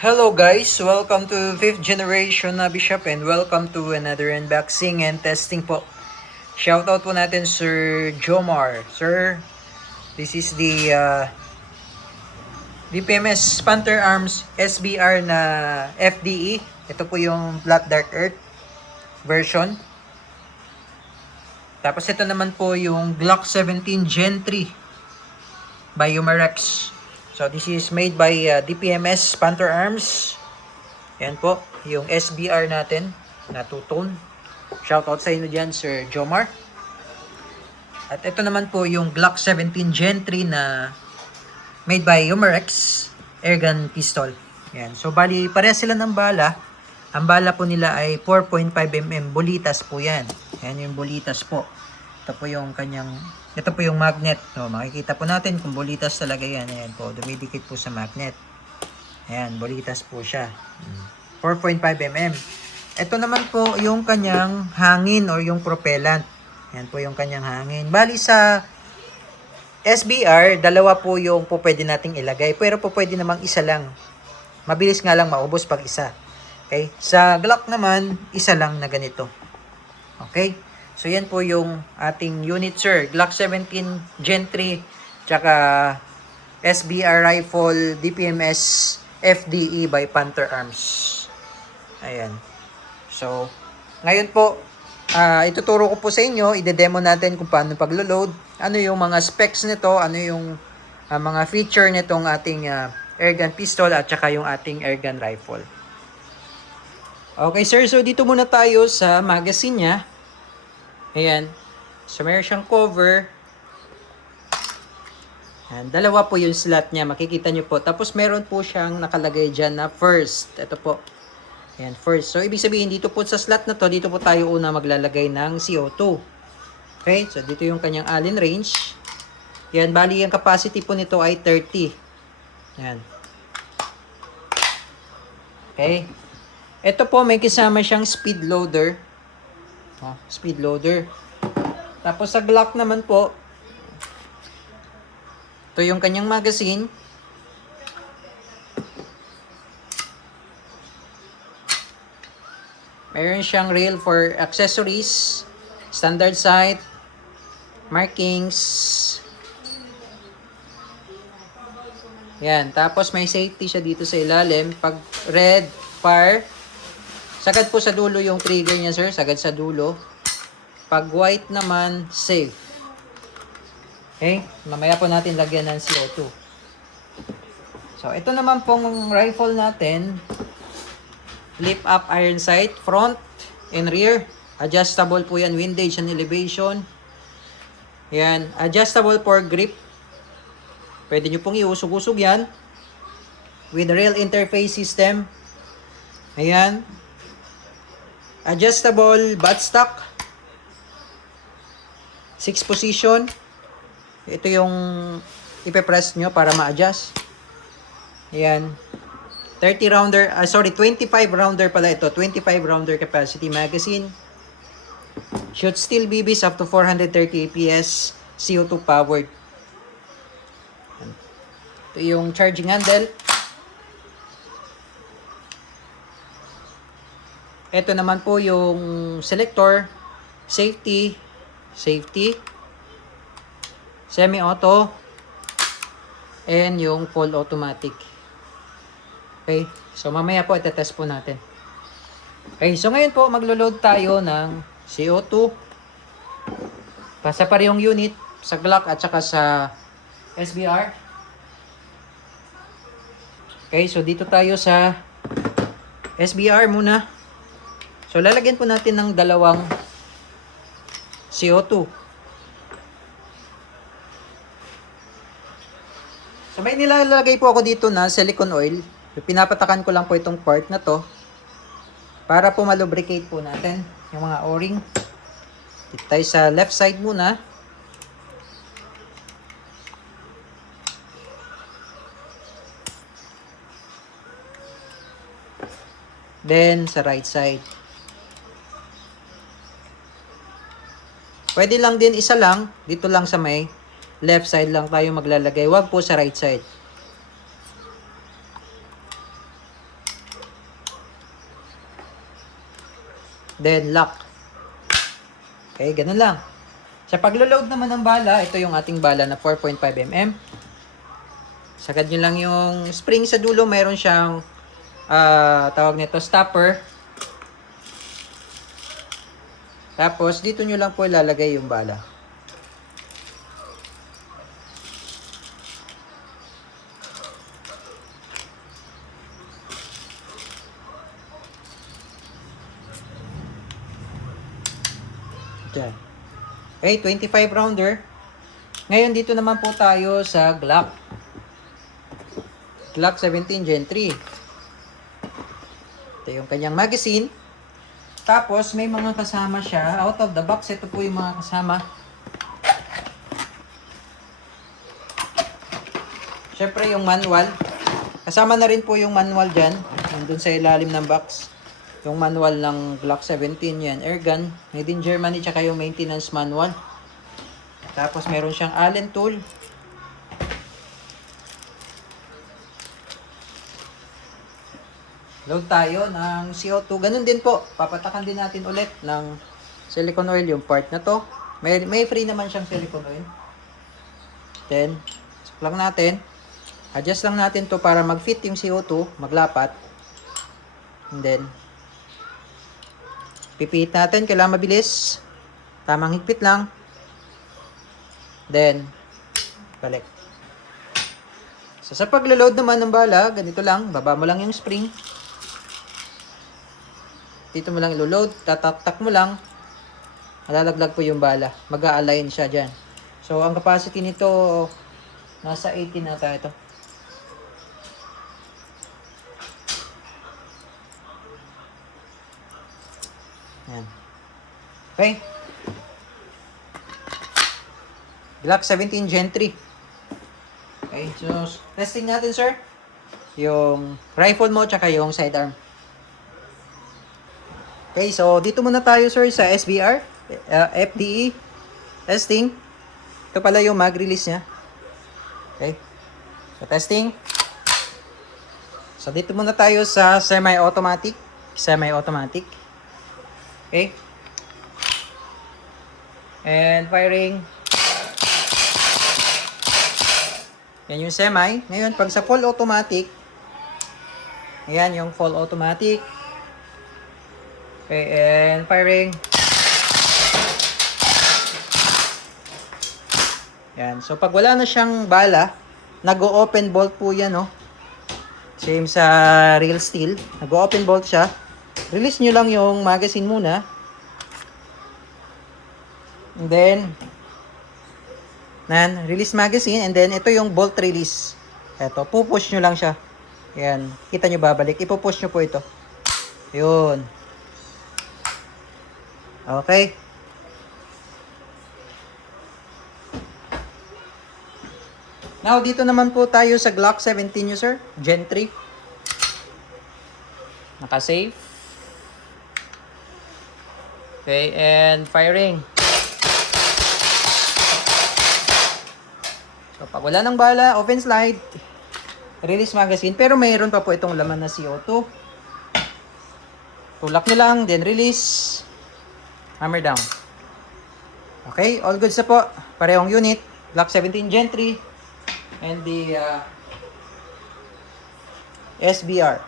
Hello guys, welcome to 5th generation na Bishop and welcome to another unboxing and testing po. Shoutout po natin Sir Jomar. Sir, this is the DPMS Panther Arms SBR na FDE. Ito po yung Black Dark Earth version. Tapos ito naman po yung Glock 17 Gen 3 by Umarex. So this is made by DPMS Panther Arms. Yan po, yung SBR natin na two-tone. Shoutout sa inyo dyan, Sir Jomar. At ito naman po yung Glock 17 Gen 3 na made by Umarex airgun pistol. Yan. So bali, pareha sila ng bala. Ang bala po nila ay 4.5mm bulitas po yan. Yan yung bulitas po. Ito po yung magnet. No, makikita po natin kung bulitas talaga yan. Ayan po, dumidikit po sa magnet. Ayan, bulitas po siya. 4.5mm. Ito naman po yung kanyang hangin or yung propellant. Ayan po yung kanyang hangin. Bali sa SBR, dalawa po yung po pwede nating ilagay. Pero po pwede namang isa lang. Mabilis nga lang maubos pag isa. Okay? Sa Glock naman, isa lang na ganito. Okay? So, yan po yung ating unit, sir. Glock 17 Gen 3, tsaka SBR Rifle DPMS FDE by Panther Arms. Ayan. So, ngayon po, ituturo ko po sa inyo, ide-demo natin kung paano paglo-load, ano yung mga specs nito, ano yung mga feature nitong ating airgun pistol at tsaka yung ating airgun rifle. Okay, sir. So, dito muna tayo sa magazine niya. Ayan. So, meron siyang cover. Ayan. Dalawa po yung slot niya. Makikita nyo po. Tapos, meron po siyang nakalagay dyan na first. Ito po. Ayan, first. So, ibig sabihin, dito po sa slot na to, dito po tayo una maglalagay ng CO2. Okay? So, dito yung kanyang Allen range. Ayan. Bali, yung capacity po nito ay 30. Ayan. Okay? Ito po, may kasama siyang speed loader. Speed loader. Tapos sa Glock naman po, ito yung kanyang magazine. Meron siyang rail for accessories, standard sight, markings. Yan. Tapos may safety siya dito sa ilalim. Pag red, fire. Sagad po sa dulo yung trigger niya, sir. Sagad sa dulo. Pag white naman, safe. Okay? Mamaya po natin lagyan ng CO2. So, ito naman pong rifle natin. Flip up iron sight. Front and rear. Adjustable po yan. Windage and elevation. Yan. Adjustable for grip. Pwede nyo pong iusog-usog yan. With rail interface system. Ayan. Adjustable buttstock. 6 position. Ito yung ipe-press nyo para ma-adjust. Ayan. 25 rounder pala ito. 25 rounder capacity magazine. Shoot steel BBs up to 430 APS. CO2 powered. Ito yung charging handle. Ito naman po yung selector, safety, semi-auto, and yung full automatic. Okay, so mamaya po itetest po natin. Okay, so ngayon po maglo-load tayo ng CO2. Pasa pa yung unit sa Glock at saka sa SBR. Okay, so dito tayo sa SBR muna. So, lalagyan po natin ng dalawang CO2. So, may nilalagay po ako dito na silicone oil. Pinapatakan ko lang po itong part na to para po malubricate po natin yung mga o-ring. Dito tayo sa left side muna. Then, sa right side. Pwede lang din isa lang, dito lang sa may left side lang tayo maglalagay. Wag po sa right side. then lock. Okay, ganun lang. Sa paglo-load naman ng bala, ito yung ating bala na 4.5mm. Sagad nyo lang yung spring sa dulo, mayroon siyang tawag nito stopper. Tapos dito nyo lang po ilalagay yung bala. Diyan. Okay, 25 rounder. Ngayon dito naman po tayo sa Glock. Glock 17 Gen 3. Ito yung kanyang magazine. Tapos may mga kasama siya. Out of the box, ito po yung mga kasama. Syempre yung manual. Kasama na rin po yung manual dyan. Nandun sa ilalim ng box. Yung manual ng Glock 17 yan. Airgun. Made in Germany. Tsaka yung maintenance manual. Tapos meron siyang Allen tool. Load tayo ng CO2. Ganun din po. Papatakan din natin ulit ng silicone oil yung part na to. May free naman siyang silicone oil. Then, sak lang natin. Adjust lang natin to para mag-fit yung CO2. Maglapat. And then, pipihit natin. Kailangan mabilis. Tamang higpit lang. Then, balik. So, sa paglo-load naman ng bala, ganito lang. Baba mo lang yung spring. Dito mo lang ilo-load. Tatak-tak mo lang. Malalaglag po yung bala. Mag-a-align siya dyan. So, ang capacity nito, nasa 18 na tayo ito. Yan. Okay. Glock 17 Gen 3. Okay, so testing natin, sir. Yung rifle mo tsaka yung sidearm. Okay, so dito muna tayo, sir, sa SBR, FDE testing. Ito pala yung mag-release niya. Okay. So testing. So dito muna tayo sa semi-automatic. Semi-automatic. Okay. And firing. Yan yung semi. Ngayon, pag sa full automatic, ayan yung full automatic. Okay, and firing. Yan. So, pag wala na siyang bala, nag-o-open bolt po yan, no? Same sa real steel. Nag-o-open bolt siya. Release nyo lang yung magazine muna. And then, release magazine. And then, ito yung bolt release. Ito, pupush nyo lang siya. Yan. Kita nyo babalik. Ipupush nyo po ito. Yun. Okay. Now, dito naman po tayo sa Glock 17 user. Gen 3. Naka-save. Okay, and firing. So, pag wala ng bala, open slide. Release magazine. Pero mayroon pa po itong laman na CO2. Tulak nyo lang, then release. Hammer down. Okay, all goods na po. Parehong unit. Glock 17 Gen 3. And the SBR.